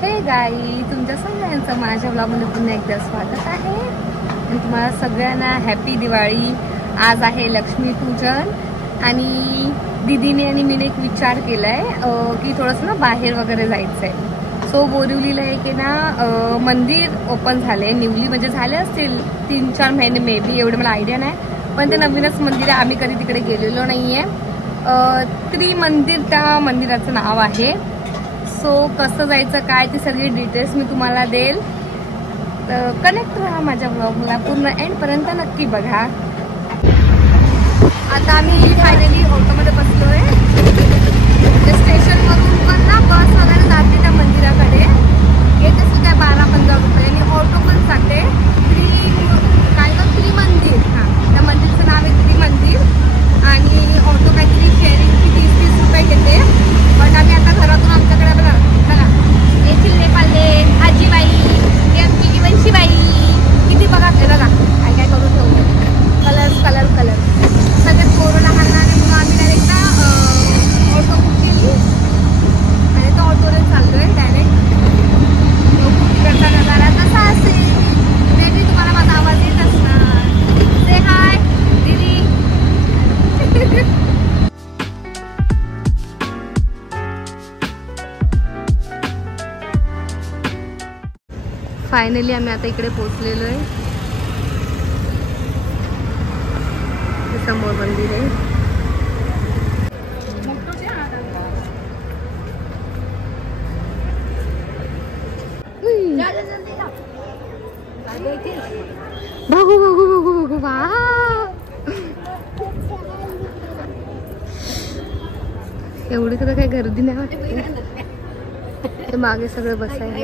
हे गाई, तुमच्या सगळ्यांचं माझ्या ब्लॉगमध्ये पुन्हा एकदा स्वागत आहे आणि तुम्हाला सगळ्यांना हॅपी दिवाळी। आज आहे लक्ष्मीपूजन आणि दीदीने आणि मीने एक विचार केलाय की थोडंसं ना बाहेर वगैरे जायचंय। सो बोरिवलीला एक ना मंदिर ओपन झाले न्यूली, म्हणजे झाले असतील 3-4 महिने मे बी, एवढं मला आयडिया नाही, पण ते नवीनच मंदिर आहे। आम्ही कधी तिकडे गेलेलो नाहीये। त्रिमंदिर त्या मंदिराचं नाव आहे। सो कसं जायचं काय ती सगळी डिटेल्स मी तुम्हाला देईल, तर कनेक्ट राहा माझ्या ब्लॉगला, पूर्ण एंडपर्यंत नक्की बघा। आता आम्ही फायनली ऑटोमध्ये बसलोय। स्टेशनवरून पण ना बस वगैरे जाते त्या मंदिराकडे, येते सुद्धा 12-15 रुपये आणि ऑटो पण जाते। त्रिमंदिर, हां त्या मंदिरचं नाव आहे त्रिमंदिर आणि ऑटो काहीतरी शेअरिंगची 30-30 रुपये घेते। बट आम्ही आता घरातून आमच्याकडे बघा हे चिल्ले पाल्ले आजीबाई, ही आमची जीवनशीबाई, किती बघा ते बघा काय काय करून ठेवले, कलर सगळे पोरं लहान लहान, म्हणून आम्ही डायरेक्ट ना ऑटो बुक केली आणि तो ऑटोने चाललोय डायरेक्ट। तिकडचा नजारा कसा असेल मे बी तुम्हाला माझा आवाज येत असणार। से हाय दीदी। फायनली आम्ही आता इकडे पोहोचलेलो आहे। समोर मंदिर आहे। बघू वा, एवढी तर काही गर्दी नाही वाटत। ते मागे सगळं बसायला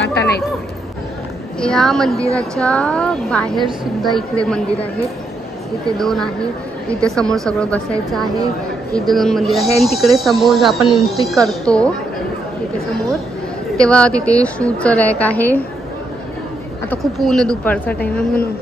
आता नाही। या मंदिराच्या बाहेर सुद्धा इकडे मंदिर आहेत, इथे 2 आहेत, इथे समोर सगळं बसायचं आहे, इथे 2 मंदिर आहे आणि तिकडे समोर जो आपण एंट्री करतो तिथे समोर तेव्हा तिथे शूचं रॅक आहे। आता खूप ऊन आहे, दुपारचा टाइम आहे म्हणून।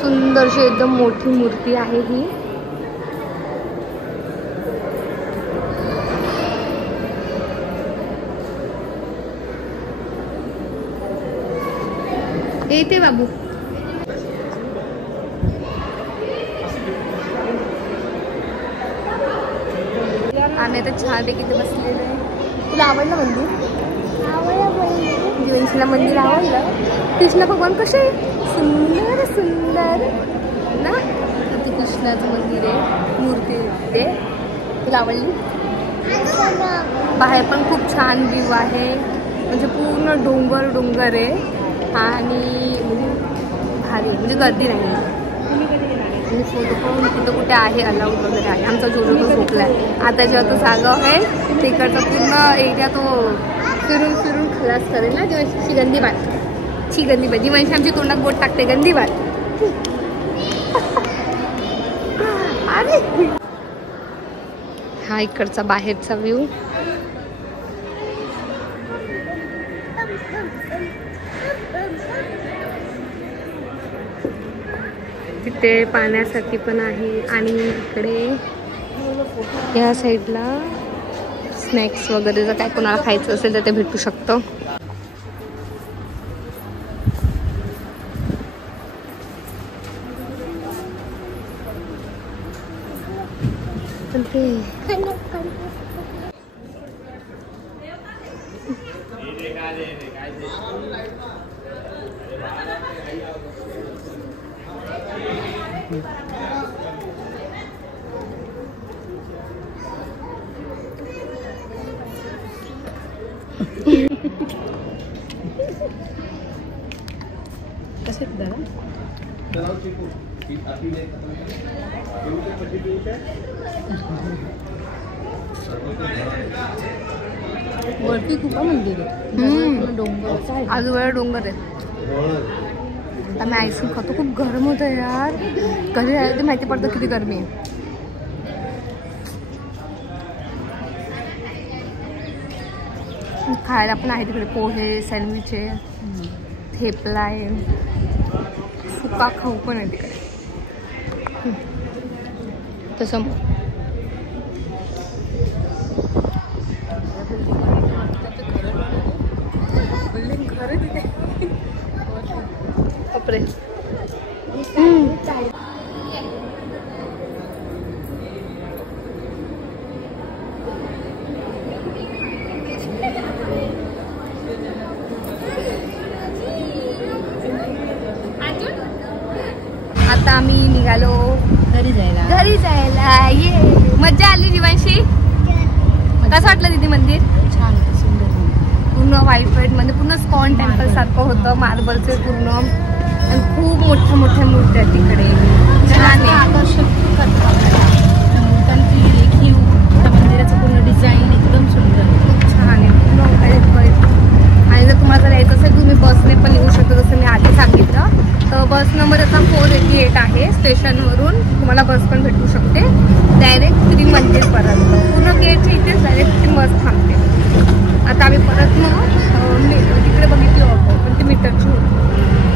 सुंदरशी एकदम मोठी मूर्ती आहे ही। येते बाबू। आम्ही आता छानपैकी इथे बसलेलो आहे। तुला आवडलं मंदिर? जीवनशीला मंदिर आवडलं? कृष्ण भगवान कसे सुंदर सुंदर ना, इथे कृष्णाचं मंदिर आहे, मूर्ती ते तुला आवडली? बाहेर पण खूप छान व्ह्यू आहे, म्हणजे पूर्ण डोंगर आहे आणि भारी, म्हणजे गर्दी नाही आहे। आणि फोटो पण कुठं कुठे आहे अलाउड वगैरे आहे। आमचा जोजो तो झोपला आहे। आता जेव्हा तो जागा आहे तिकडचा पूर्ण एरिया तो फिरून खलास करेल ना। जीवनशी गंदी बात, जीवनशी आमची तोंडात बोट टाकते, गंदी बात। हा इकडचा बाहेरचा व्ह्यू। तिथे पाण्यासाठी पण आहे आणि इकडे या साईडला स्नॅक्स वगैरे जर काय कोणाला खायचं असेल तर ते भेटू शकतं। बापरे. कसे दादा वरती खूप मंदिर आहे. डोंगर आजूबाजूला डोंगर आहे. आम्ही आईस्क्रीम खातो. खूप गरम होतं यार. घरी राहिलं ते माहिती पडतं किती गरमी आहे. खायला पण आहे तिकडे पोहे, सँडविच आहे, थेपला आहे, सुका खाऊ पण आहे तिकडे. तसं बापरे. आता आम्ही निघालो घरी जायला. ये मज्जा आली जीवांशी. कसं वाटलं दीदी मंदिर? छान होतं, सुंदर. पूर्ण व्हाईट व्हाईट मध्ये पूर्ण स्कॉन टेम्पल सारखं होतं. मार्बलचे पूर्ण आणि खूप मोठ्या मोठ्या मूर्त्या तिकडे. छान आकर्षक करतात मूर्त्यांची रेखीव. त्या मंदिराचं पूर्ण डिझाईन एकदम सुंदर, खूप छान आहे. आणि जर तुम्हाला जर यायचं असेल तुम्ही बसने पण येऊ शकता. जसं मी आधी सांगितलं तर बस नंबर आता 488 आहे. स्टेशनवरून तुम्हाला बस पण भेटू शकते डायरेक्ट श्री मंदिरपर्यंत. पूर्ण गेटच्या इथेच डायरेक्ट ती बस थांबते. आता आम्ही परत मग तिकडे बघितली ऑटो पण ती मीटरची होती.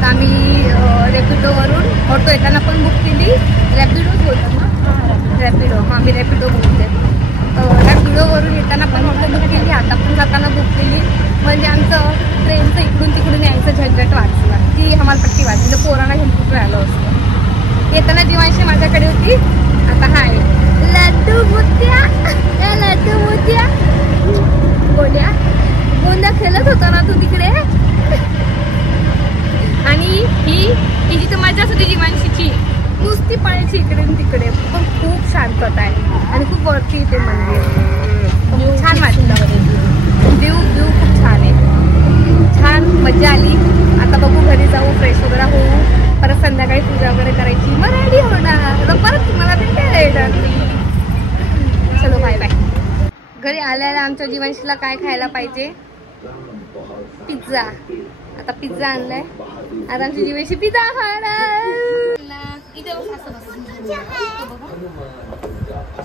तर आम्ही रॅपिडोवरून ऑटो येताना पण बुक केली. रॅपिडोच बोलतात ना? रॅपिडो. हां, मी रॅपिडो बोलते. रॅपिडोवरून येताना पण ऑटो बुक केली, आता पण जाताना बुक केली. म्हणजे आमचं ट्रेनचं इकडून तिकडून यायचं झंझट वाचला. ती हमालपट्टी वाचली. तर पोरांना घेऊन कुठं राहिलं असतं. येताना जीवांशी माझ्याकडे होती. आता हाय लड्डू मोत्या, लड्डू मोत्या बोल्या गोंदा खेळत होता ना तू तिकडे. आणि ही जी तर मजाच होती जीवांशीची. नुसती पाण्याची इकडे तिकडे. पण खूप शांतता आहे आणि खूप वरती ते मंदिर. छान वाटलं. व्ह्यू खूप छान आहे. छान मजा आली. आता बघू घरी जाऊ, फ्रेश वगैरे होऊ, परत संध्याकाळी पूजा वगैरे करायची, मग रेडी होणार. परत तुम्हाला भेटायला येणार मी. चलो बाय बाय. घरी आल्याला आमच्या जीवनशीला काय खायला पाहिजे? पिझ्झा. आता पिझ्झा आणलाय. आता आमची जीवनशी पिझ्झा खाणार. इथे असं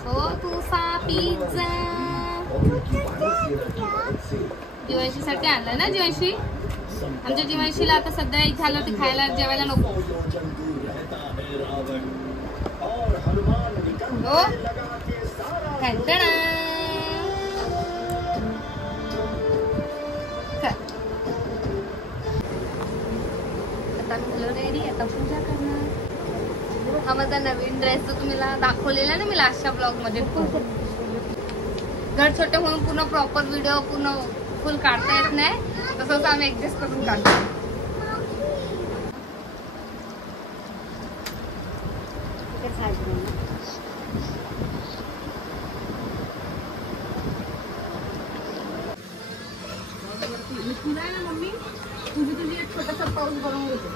हो तुझा पिझ्झा जीवांशीसाठी आणलं ना. जीवांशी आमच्या जीवांशीला आता सध्या झालं ते खायला जेवायला नको हो. आता रेडी. आता पूजा करणार. हा माझा नवीन ड्रेस जो तुम्ही दाखवलेला ना मी लास्टच्या ब्लॉग मध्ये. घर छोटे म्हणून पूर्ण प्रॉपर व्हिडिओ पूर्ण फुल काढता येत नाही. तसंच आम्ही ऍडजस्ट करून काढतो. तुला ना मम्मी तुझी एक छोटासा पाऊस बनवून होतो.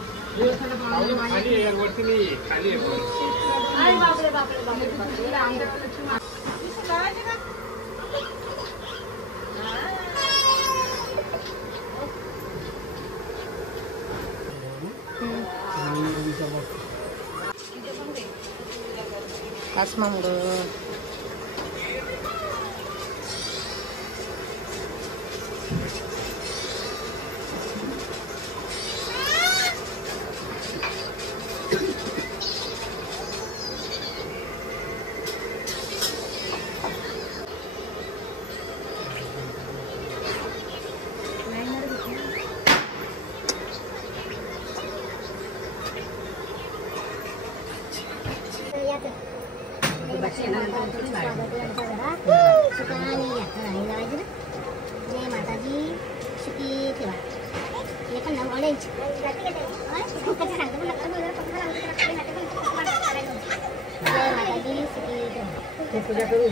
पूजा करू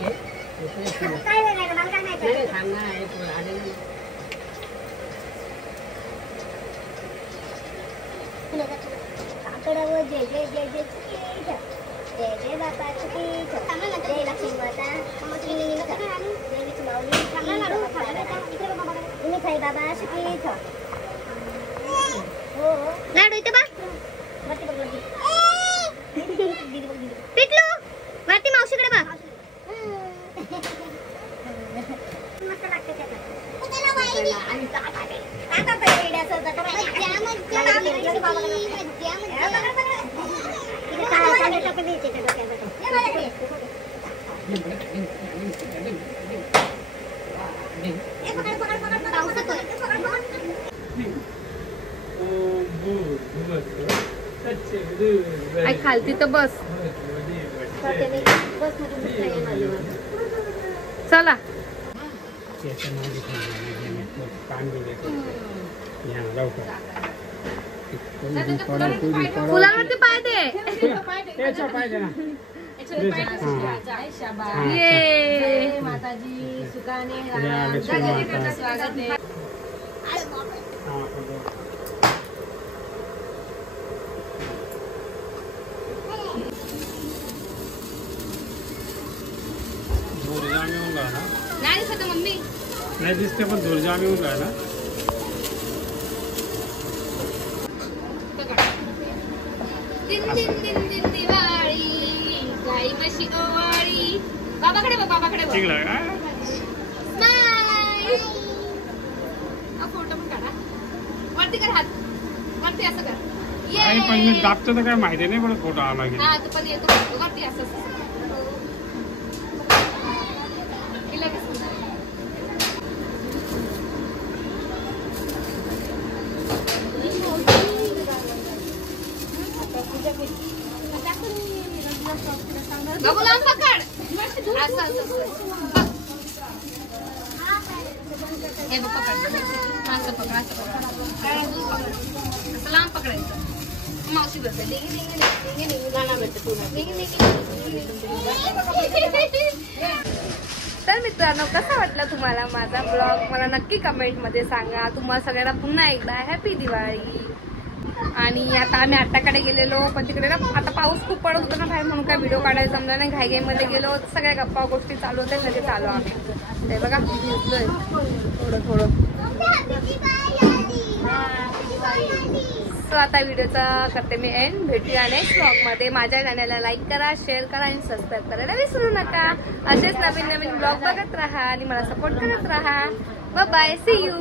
घे जय जय जय जय जय जय बापा जय लक्ष्मी माता जय बाबा सुखी लाडू इथे बा पिटलू वरती मावशीकडे बा मस्त लागते खालती तर बस चला फुलांवरती पाय दे ये माताजी सुखाने स्वागत आहे नाही दिसत मम्मी नाही दिसते पण दुर्जामी होऊन राहिला दिन दिन दिन दिन दिवाळी गाई म्हशी ओवाळी बाबाकडे बघ बाबाकडे बघ फोटो पण काढा वरती कर हात वरती असं कर पण मी दाबतो तर काय माहिती नाही पण फोटो आला की हा तू पण येतो वरती असं लांब पकड असं हे बघ पकड असं पकड असं लांब पकडायचं मावशी बसते तर मित्रांनो कसा वाटला तुम्हाला माझा ब्लॉग मला नक्की कमेंट मध्ये सांगा. तुम्हाला सगळ्यांना पुन्हा एकदा हॅपी दिवाळी. आणि आता आम्ही आत्याकडे गेलेलो पण तिकडे ना आता पाऊस खूप पडत होता ना बाहेर म्हणून काय व्हिडिओ काढायला जमला नाही. घाईघाईमध्ये गेलो सगळ्या गप्पा गोष्टी चालू होत्या लगेच आलो आम्ही. ते बघा दिसतोय थोडं थोडं. सो आता व्हिडिओचा करते मी एंड. भेटूया नेक्स्ट ब्लॉग मध्ये. माझ्या चॅनलला लाईक करा, शेअर करा आणि सबस्क्राईब करायला विसरू नका. असेच नवीन नवीन ब्लॉग बघत राहा आणि मला सपोर्ट करत राहा. Bye bye, see you.